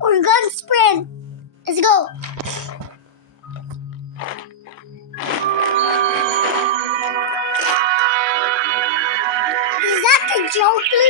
Organ sprint. Let's go. Is that the Joker?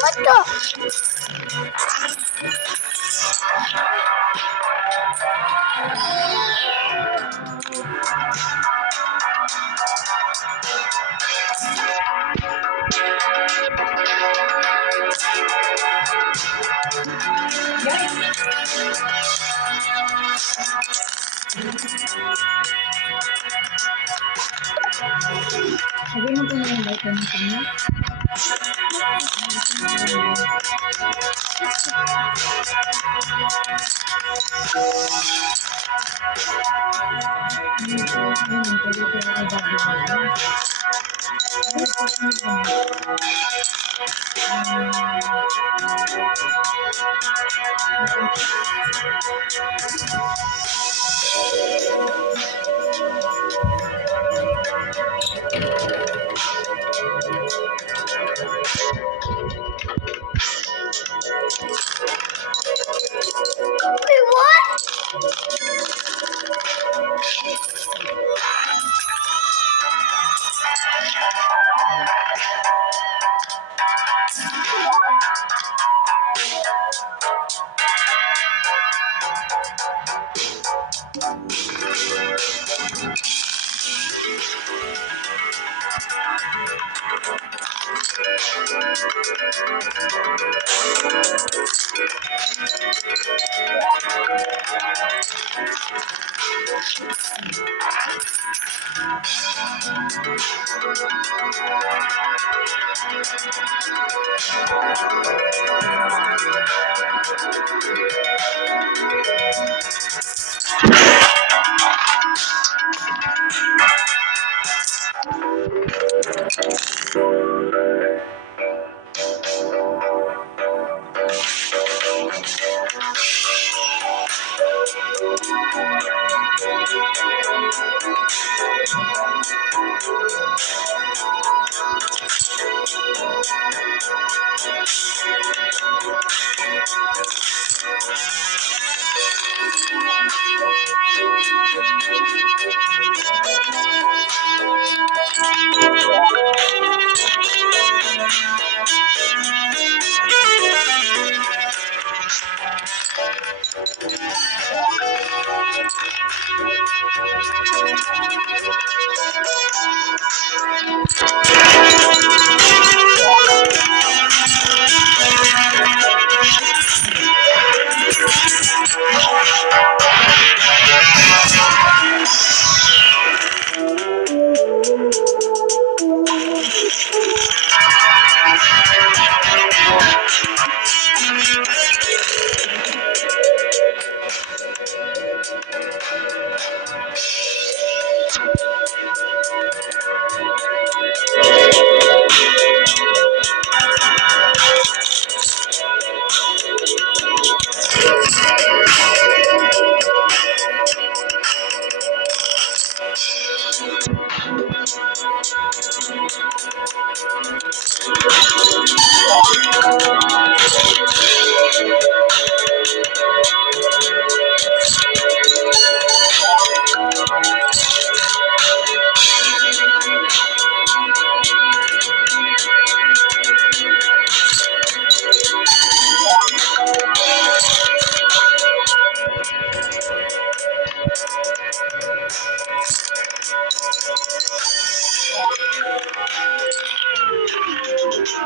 What the? Sabihin mo po na yung bike ng kanya. Wait, what?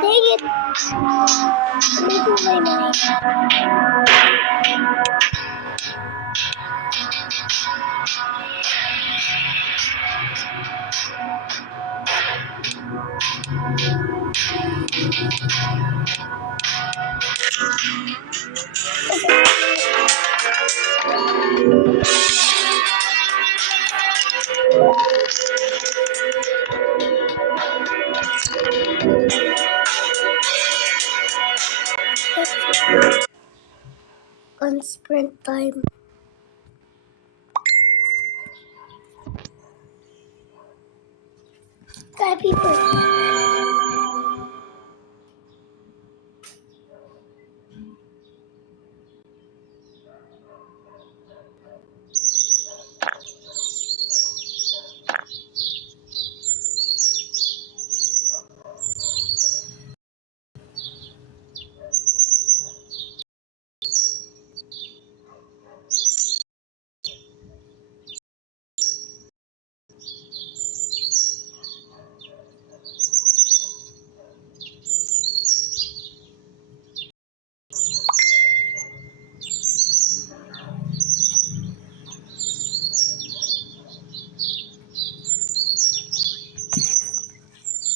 Dang it! Let me do my mind. On sprint time. Sky people.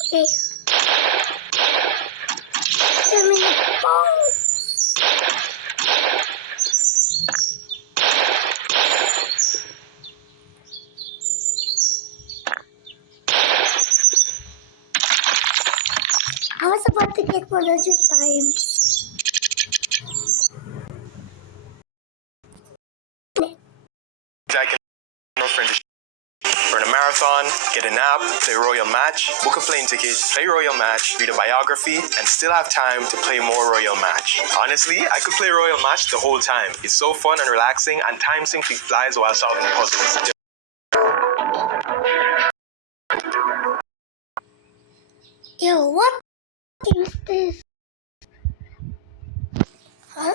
Okay. I'm in the ball. I was about to get 100 times. I can run a marathon, get a nap, play Royal Match, book a plane ticket, play Royal Match, read a biography, and still have time to play more Royal Match. Honestly, I could play Royal Match the whole time. It's so fun and relaxing, and time simply flies while solving puzzles. Yo, what is this? Huh?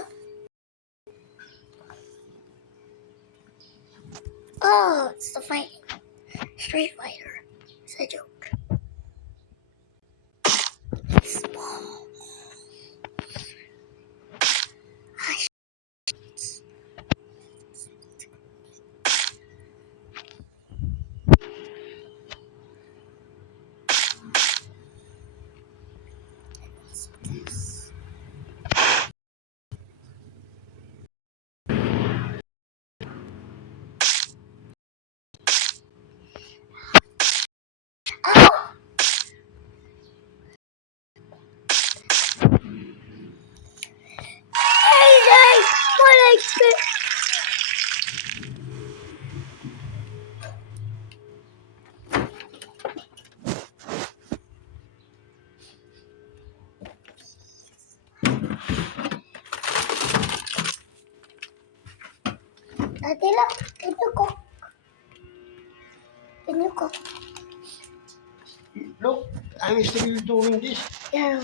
Oh, it's the fight. Street Fighter. It's a joke. Small. Hush. What's this? Oh! Hey, what I said? Adela, ito ko. Ito ko. Look, I'm still doing this. Yeah,